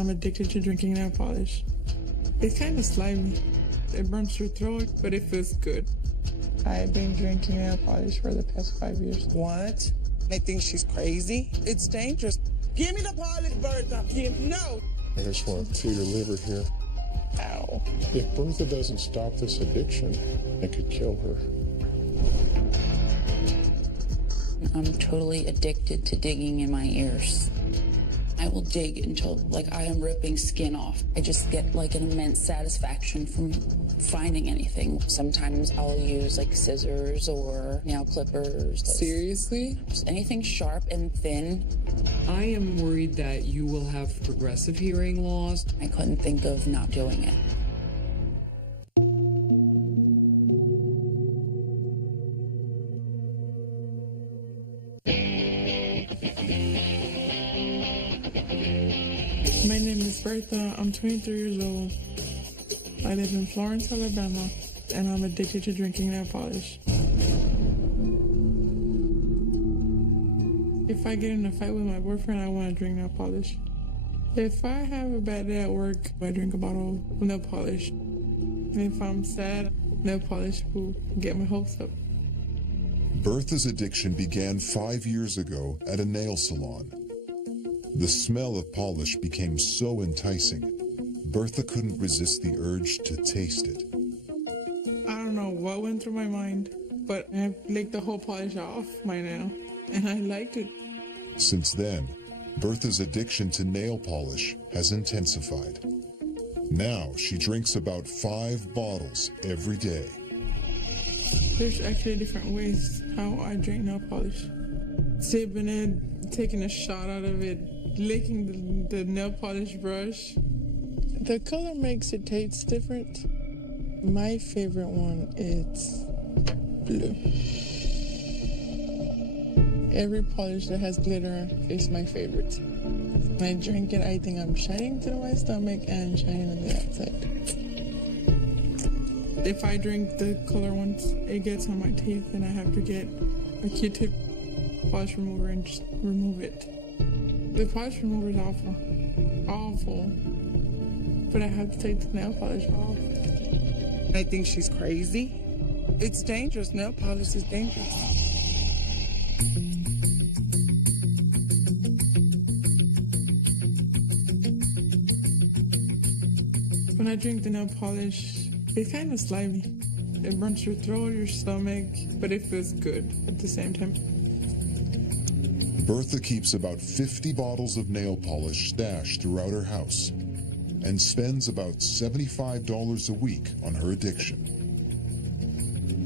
I'm addicted to drinking nail polish. It's kind of slimy. It burns your throat, but it feels good. I've been drinking nail polish for the past 5 years. What? They think she's crazy? It's dangerous. Give me the polish, Bertha. No. I just want to deliver here. Ow. If Bertha doesn't stop this addiction, it could kill her. I'm totally addicted to digging in my ears. I will dig until I am ripping skin off. I just get an immense satisfaction from finding anything. Sometimes I'll use scissors or nail clippers. Seriously? Just anything sharp and thin. I am worried that you will have progressive hearing loss. I couldn't think of not doing it. My name is Bertha. I'm 23 years old. I live in Florence, Alabama, and I'm addicted to drinking nail polish. If I get in a fight with my boyfriend, I want to drink nail polish. If I have a bad day at work, I drink a bottle of nail polish. If I'm sad, nail polish will get my hopes up. Bertha's addiction began 5 years ago at a nail salon. The smell of polish became so enticing, Bertha couldn't resist the urge to taste it. I don't know what went through my mind, but I licked the whole polish off my nail, and I liked it. Since then, Bertha's addiction to nail polish has intensified. Now she drinks about 5 bottles every day. There's actually different ways how I drink nail polish. Sipping it, taking a shot out of it, licking the nail polish brush. The color makes it taste different. My favorite one is blue. Every polish that has glitter is my favorite. When I drink it, I think I'm shining through my stomach and shining on the outside. If I drink the color ones, it gets on my teeth and I have to get a Q-tip polish remover and just remove it. The polish remover is awful. Awful. But I have to take the nail polish off. They think she's crazy? It's dangerous. Nail polish is dangerous. When I drink the nail polish, it's kind of slimy. It burns your throat, your stomach, but it feels good at the same time. Bertha keeps about 50 bottles of nail polish stashed throughout her house and spends about $75 a week on her addiction.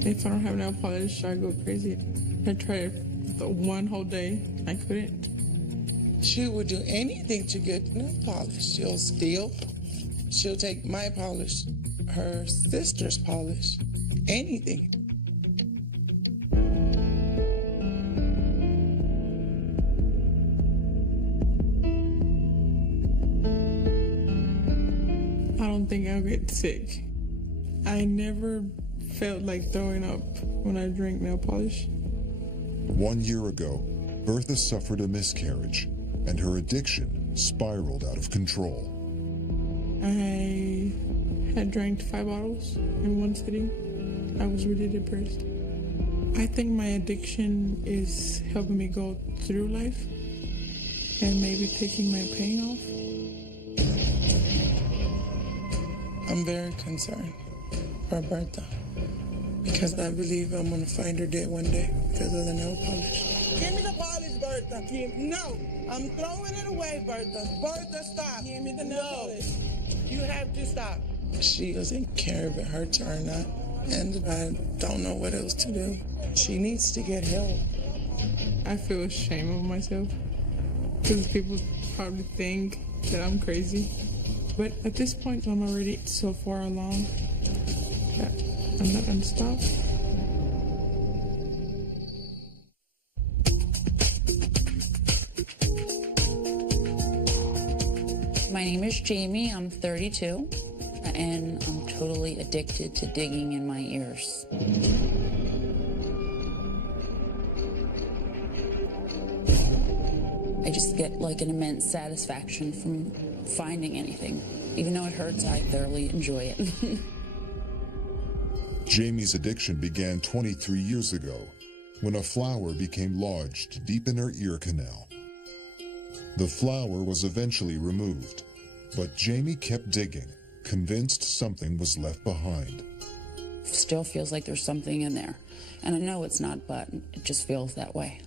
If I don't have nail polish, I go crazy. I tried it the one whole day. I couldn't. She would do anything to get nail polish. She'll steal. She'll take my polish, her sister's polish, anything. I don't think I'll get sick. I never felt like throwing up when I drink nail polish. 1 year ago, Bertha suffered a miscarriage and her addiction spiraled out of control. I had drank 5 bottles in one sitting. I was really depressed. I think my addiction is helping me go through life and maybe taking my pain off. I'm very concerned for Bertha because I believe I'm going to find her dead one day because of the nail polish. Give me the polish, Bertha. No, I'm throwing it away, Bertha. Bertha, stop. Give me the nail polish. You have to stop. She doesn't care if it hurts her or not, and I don't know what else to do. She needs to get help. I feel ashamed of myself because people probably think that I'm crazy. But at this point, I'm already so far along that I'm not going to stop. My name is Jamie. I'm 32, and I'm totally addicted to digging in my ears. I just get like an immense satisfaction from finding anything. Even though it hurts, I thoroughly enjoy it. Jamie's addiction began 23 years ago when a flower became lodged deep in her ear canal. The flower was eventually removed, but Jamie kept digging, convinced something was left behind. Still feels like there's something in there. And I know it's not, but it just feels that way.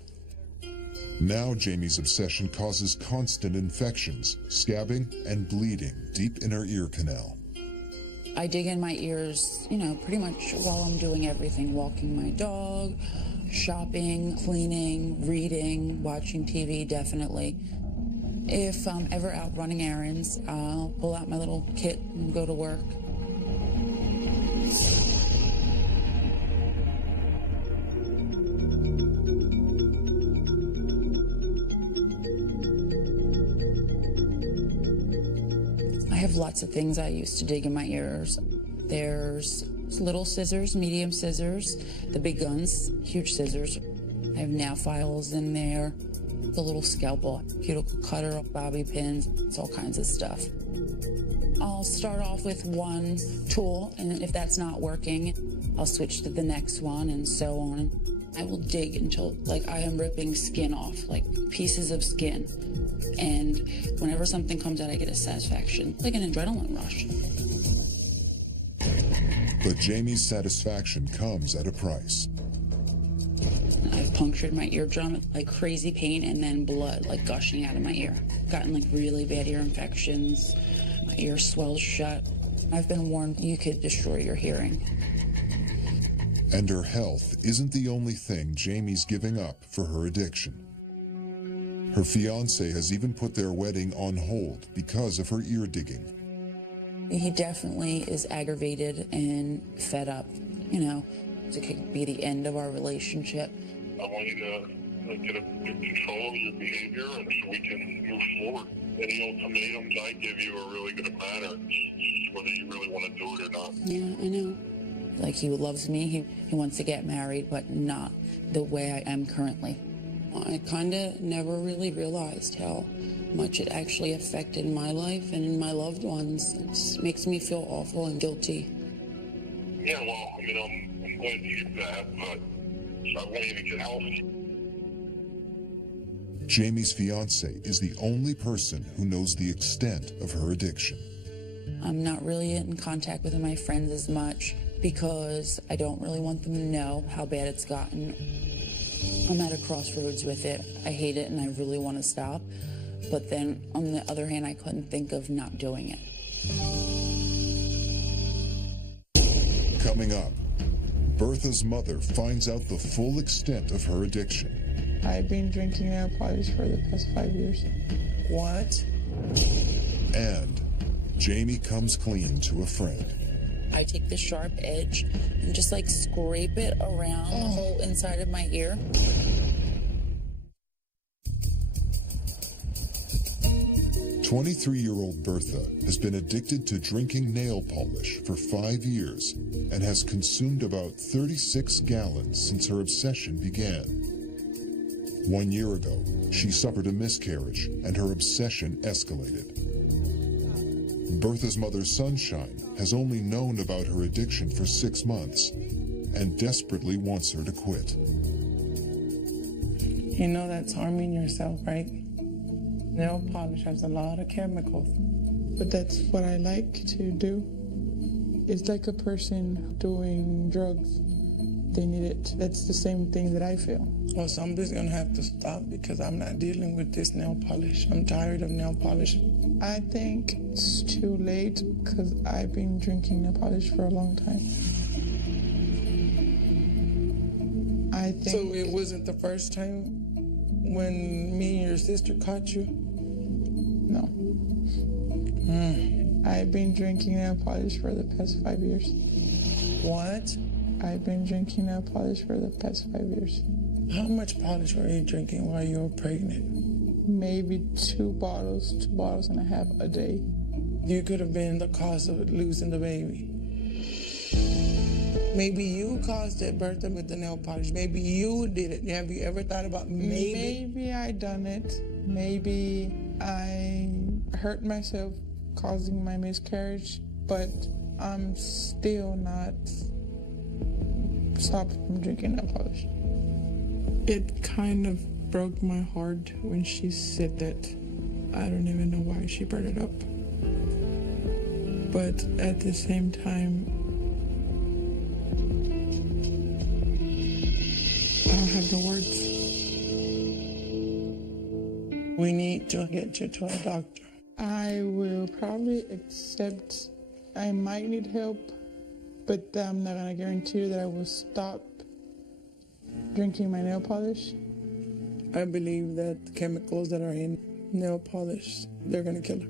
Now Jamie's obsession causes constant infections, scabbing, and bleeding deep in her ear canal. I dig in my ears, pretty much while I'm doing everything. Walking my dog, shopping, cleaning, reading, watching TV, definitely. If I'm ever out running errands, I'll pull out my little kit and go to work. I have lots of things I use to dig in my ears. There's little scissors, medium scissors, the big guns, huge scissors. I have nail files in there, the little scalpel, cuticle cutter, bobby pins, it's all kinds of stuff. I'll start off with one tool, and if that's not working, I'll switch to the next one, and so on. I will dig until, I am ripping skin off, pieces of skin. And whenever something comes out, I get a satisfaction, like an adrenaline rush. But Jamie's satisfaction comes at a price. I've punctured my eardrum, crazy pain, and then blood, gushing out of my ear. Gotten, really bad ear infections. My ear swells shut. I've been warned you could destroy your hearing. And her health isn't the only thing Jamie's giving up for her addiction. Her fiancé has even put their wedding on hold because of her ear digging. He definitely is aggravated and fed up. It could be the end of our relationship. I want you to get control of your behavior and so we can move forward. Any ultimatums I give you are really going to matter. It's whether you really want to do it or not. Yeah, I know. He loves me, he wants to get married, but not the way I am currently. I kind of never really realized how much it actually affected my life and my loved ones. It makes me feel awful and guilty. Yeah, well, I'm glad to hear that, but I want you to get healthy. Jamie's fiancé is the only person who knows the extent of her addiction. I'm not really in contact with my friends as much because I don't really want them to know how bad it's gotten. I'm at a crossroads with it. I hate it and I really want to stop. But then, on the other hand, I couldn't think of not doing it. Coming up, Bertha's mother finds out the full extent of her addiction. I've been drinking nail polish for the past 5 years. What? And Jamie comes clean to a friend. I take the sharp edge and just scrape it around the whole inside of my ear. 23-year-old Bertha has been addicted to drinking nail polish for 5 years and has consumed about 36 gallons since her obsession began. 1 year ago, she suffered a miscarriage and her obsession escalated. Bertha's mother, Sunshine, has only known about her addiction for 6 months and desperately wants her to quit. You know that's harming yourself, right? Nail polish has a lot of chemicals. But that's what I like to do. It's like a person doing drugs. They need it. That's the same thing that I feel. Well, somebody's gonna have to stop because I'm not dealing with this nail polish. I'm tired of nail polish. I think it's too late because I've been drinking nail polish for a long time. I think. So it wasn't the first time when me and your sister caught you? No. I've been drinking nail polish for the past 5 years. What? I've been drinking nail polish for the past 5 years. How much polish were you drinking while you were pregnant? Maybe 2 bottles and a half a day. You could have been the cause of losing the baby. Maybe you caused it, Bertha, with the nail polish. Maybe you did it. Have you ever thought about Maybe I done it. Maybe I hurt myself causing my miscarriage, but I'm still not stopped from drinking nail polish. It kind of broke my heart when she said that. I don't even know why she brought it up. But at the same time, I don't have the words. We need to get you to a doctor. I will probably accept I might need help, but I'm not gonna guarantee you that I will stop drinking my nail polish. I believe that the chemicals that are in nail polish, they're gonna kill her.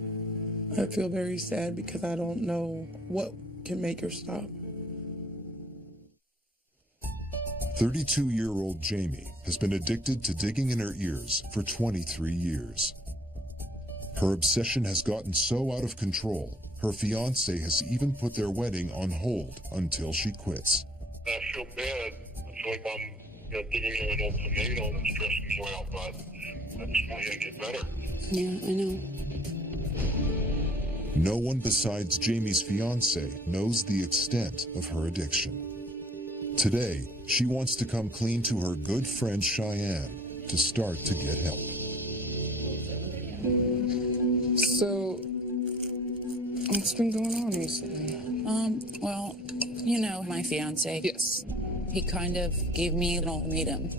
I feel very sad because I don't know what can make her stop. 32-year-old Jamie has been addicted to digging in her ears for 23 years. Her obsession has gotten so out of control, her fiancé has even put their wedding on hold until she quits. I feel bad. I feel like I'm digging in an old tomato and stressing you out, but I just want you to get better. Yeah, I know. No one besides Jamie's fiancé knows the extent of her addiction. Today, she wants to come clean to her good friend Cheyenne to start to get help. So, what's been going on recently? Well, you know, my fiance. Yes. He kind of gave me an ultimatum.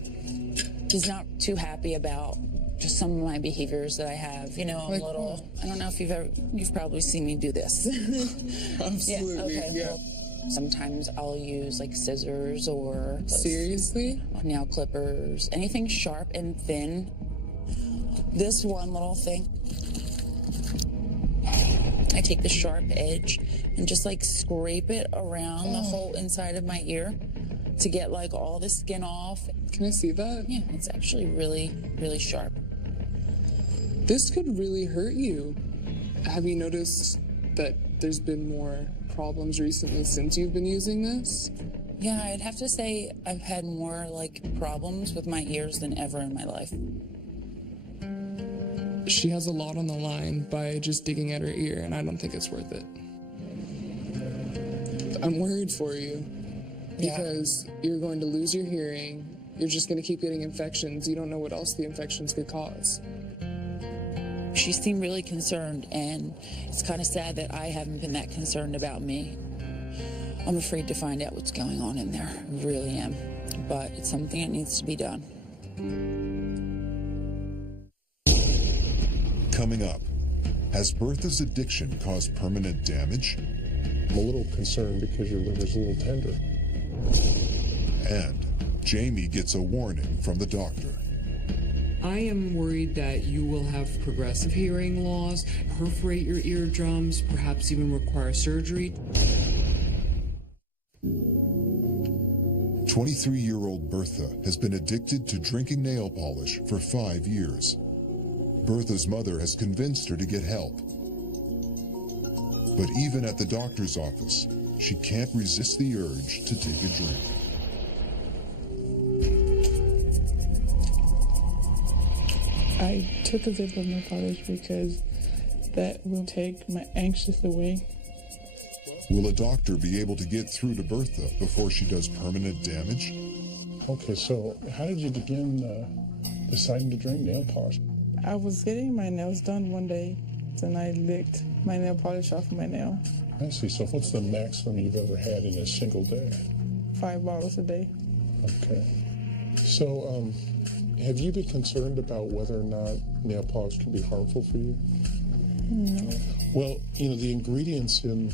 He's not too happy about just some of my behaviors that I have. You know, I'm Like a little, what? I don't know if you've probably seen me do this. Absolutely. Yeah, okay. Yeah. Well, sometimes I'll use like scissors or Seriously? nail clippers, anything sharp and thin. This one little thing, I take the sharp edge and just like scrape it around the whole inside of my ear to get like all the skin off. Can I see that? Yeah, it's actually really, really sharp. This could really hurt you. Have you noticed that there's been more problems recently since you've been using this? Yeah, I'd have to say I've had more like problems with my ears than ever in my life. She has a lot on the line by just digging at her ear, and I don't think it's worth it. I'm worried for you because you're going to lose your hearing. You're just going to keep getting infections. You don't know what else the infections could cause. She seemed really concerned, and it's kind of sad that I haven't been that concerned about me. I'm afraid to find out what's going on in there. I really am. But it's something that needs to be done. Coming up, has Bertha's addiction caused permanent damage? I'm a little concerned because your liver's a little tender. And Jamie gets a warning from the doctor. I am worried that you will have progressive hearing loss, perforate your eardrums, perhaps even require surgery. 23-year-old Bertha has been addicted to drinking nail polish for 5 years. Bertha's mother has convinced her to get help. But even at the doctor's office, she can't resist the urge to take a drink. I took a sip of nail polish because that will take my anxious away. Will a doctor be able to get through to Bertha before she does permanent damage? Okay, so how did you begin deciding to drink nail polish? I was getting my nails done one day, and I licked my nail polish off my nail. I see. So what's the maximum you've ever had in a single day? 5 bottles a day. Okay. So have you been concerned about whether or not nail polish can be harmful for you? No. Well, you know, the ingredients in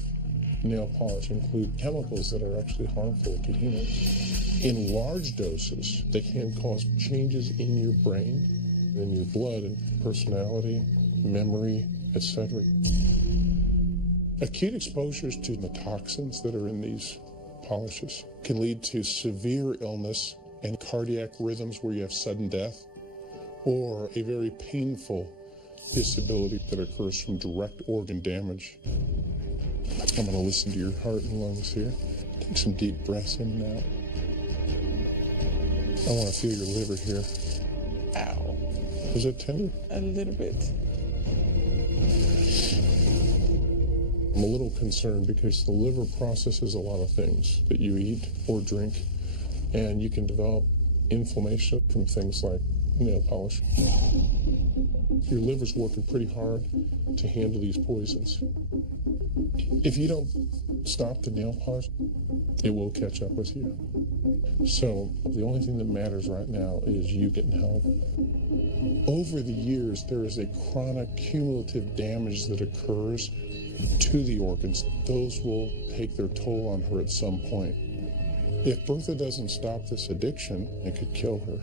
nail polish include chemicals that are actually harmful to humans. In large doses, they can cause changes in your brain, in your blood, and personality, memory, etc. Acute exposures to the toxins that are in these polishes can lead to severe illness and cardiac rhythms where you have sudden death, or a very painful disability that occurs from direct organ damage. I'm going to listen to your heart and lungs here. Take some deep breaths in and out. I want to feel your liver here. Ow. Was it tender? A little bit. I'm a little concerned because the liver processes a lot of things that you eat or drink, and you can develop inflammation from things like nail polish. Your liver's working pretty hard to handle these poisons. If you don't stop the nail polish, it will catch up with you. So the only thing that matters right now is you getting help. Over the years, there is a chronic cumulative damage that occurs to the organs. Those will take their toll on her at some point. If Bertha doesn't stop this addiction, it could kill her.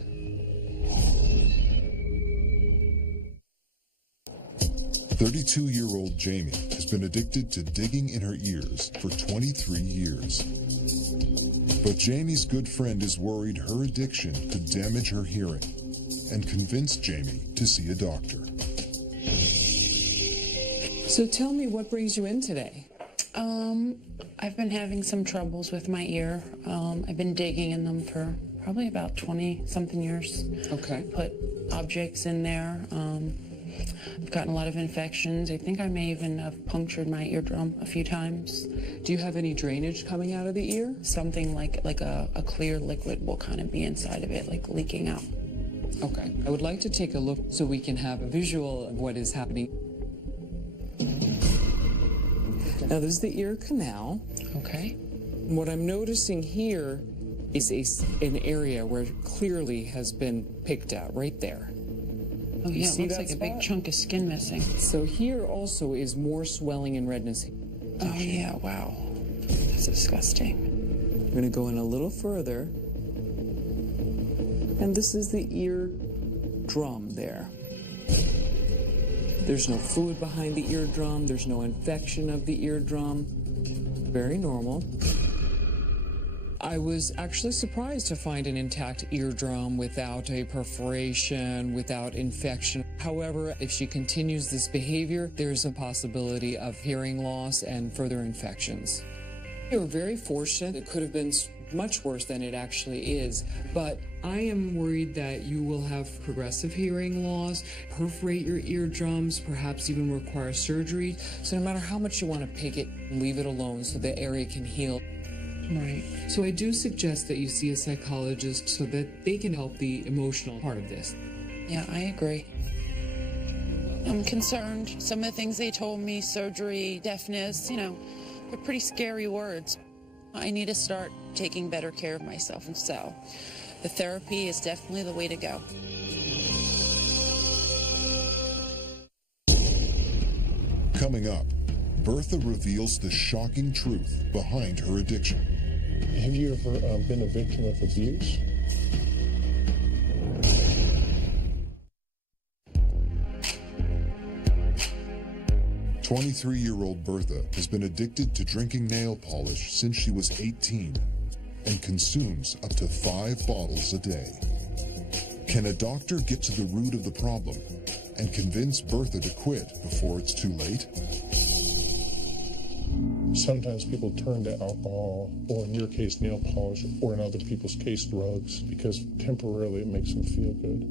"32-year-old Jamie has been addicted to digging in her ears for 23 years. But Jamie's good friend is worried her addiction could damage her hearing and convinced Jamie to see a doctor. So tell me, what brings you in today? I've been having some troubles with my ear. I've been digging in them for probably about 20-something years. Okay. Put objects in there. I've gotten a lot of infections. I think I may even have punctured my eardrum a few times. Do you have any drainage coming out of the ear? Something like a clear liquid will kind of be inside of it, like leaking out. Okay. I would like to take a look so we can have a visual of what is happening. Now, this is the ear canal. Okay. What I'm noticing here is an area where it clearly has been picked out, right there. Oh yeah, it looks that like a spot? big chunk of skin missing. So here also is more swelling and redness. Oh yeah, wow. That's disgusting. I'm going to go in a little further. And this is the ear drum there. There's no fluid behind the eardrum. There's no infection of the eardrum. Very normal. I was actually surprised to find an intact eardrum without a perforation, without infection. However, if she continues this behavior, there's a possibility of hearing loss and further infections. We were very fortunate. It could have been much worse than it actually is, but I am worried that you will have progressive hearing loss, perforate your eardrums, perhaps even require surgery. So no matter how much you want to pick it, leave it alone so the area can heal. Right. So I do suggest that you see a psychologist so that they can help the emotional part of this. Yeah, I agree. I'm concerned. Some of the things they told me, surgery, deafness, they're pretty scary words. I need to start taking better care of myself, and so the therapy is definitely the way to go. Coming up, Bertha reveals the shocking truth behind her addiction. Have you ever been a victim of abuse? "23-year-old Bertha has been addicted to drinking nail polish since she was 18 and consumes up to 5 bottles a day. Can a doctor get to the root of the problem and convince Bertha to quit before it's too late? Sometimes people turn to alcohol, or in your case, nail polish, or in other people's case, drugs, because temporarily it makes them feel good.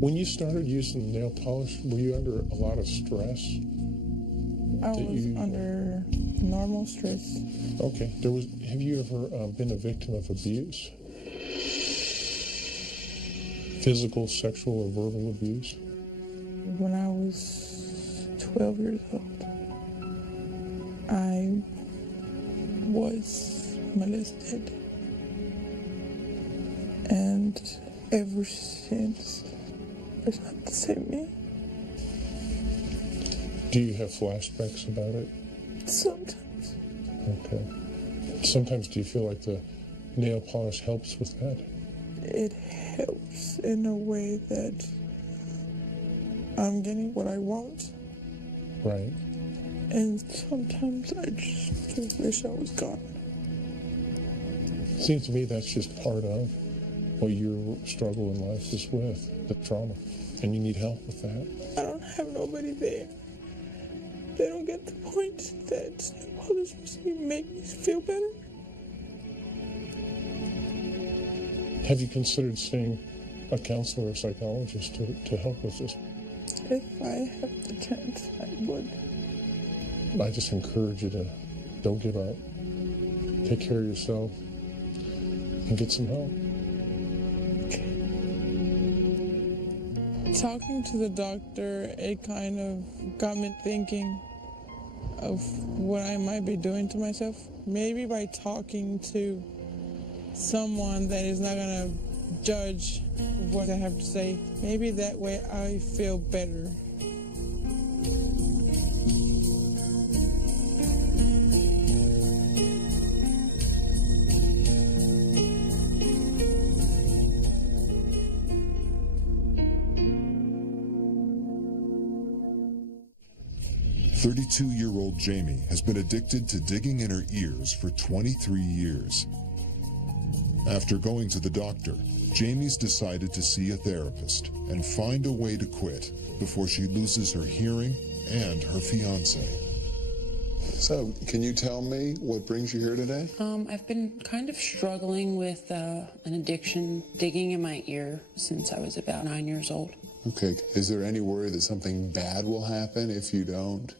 When you started using nail polish, were you under a lot of stress? I was under normal stress. Okay. Have you ever been a victim of abuse? Physical, sexual, or verbal abuse? When I was 12 years old, I was molested. And ever since, it's not the same me. Do you have flashbacks about it? Sometimes. Okay. Sometimes do you feel like the nail polish helps with that? It helps in a way that I'm getting what I want. Right. And sometimes I just wish I was gone. Seems to me that's just part of what your struggle in life is with, the trauma. And you need help with that. I don't have nobody there. They don't get the point that nail polish makes me feel better. Have you considered seeing a counselor or psychologist to help with this? If I have the chance, I would. I just encourage you to don't give up. Take care of yourself and get some help. Talking to the doctor, it kind of got me thinking of what I might be doing to myself. Maybe by talking to someone that is not going to judge what I have to say, maybe that way I feel better. "32-year-old Jamie has been addicted to digging in her ears for 23 years. After going to the doctor, Jamie's decided to see a therapist and find a way to quit before she loses her hearing and her fiancé. So, can you tell me what brings you here today? I've been kind of struggling with an addiction, digging in my ear since I was about 9 years old. Okay, is there any worry that something bad will happen if you don't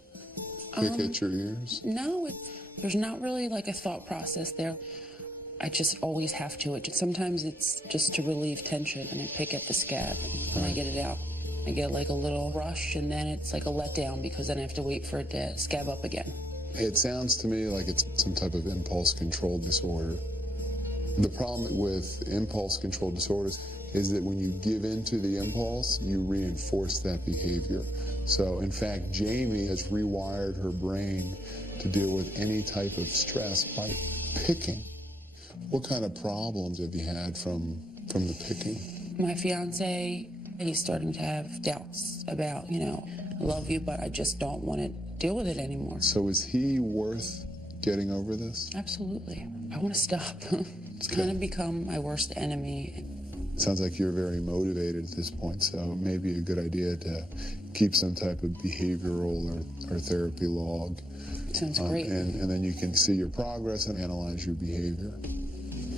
pick at your ears? No, there's not really like a thought process there. I just always have to. Sometimes it's just to relieve tension, and I pick at the scab and I get it out. I get like a little rush, and then it's like a letdown because then I have to wait for it to scab up again. It sounds to me like it's some type of impulse control disorder. The problem with impulse control disorders is that when you give in to the impulse, you reinforce that behavior. So, in fact, Jamie has rewired her brain to deal with any type of stress by picking. What kind of problems have you had from the picking? My fiance, he's starting to have doubts about, I love you, but I just don't want to deal with it anymore. So is he worth getting over this? Absolutely. I want to stop. It's kind of become my worst enemy. Sounds like you're very motivated at this point, so it may be a good idea to keep some type of behavioral or therapy log. Sounds great. And then you can see your progress and analyze your behavior.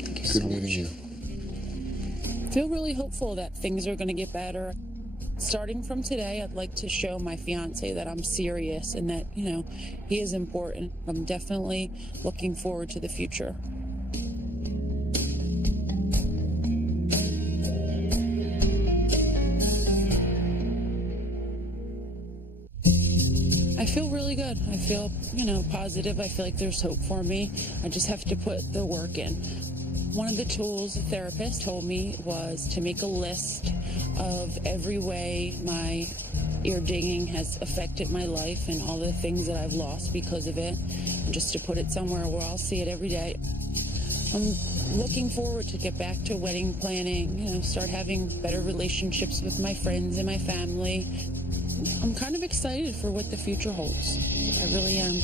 Thank you Good so meeting much. you. I feel really hopeful that things are going to get better. Starting from today, I'd like to show my fiance that I'm serious and that, he is important. I'm definitely looking forward to the future. I feel really good. I feel, positive. I feel like there's hope for me. I just have to put the work in. One of the tools the therapist told me was to make a list of every way my ear digging has affected my life and all the things that I've lost because of it, and just to put it somewhere where I'll see it every day. I'm looking forward to get back to wedding planning, start having better relationships with my friends and my family. I'm kind of excited for what the future holds. I really am.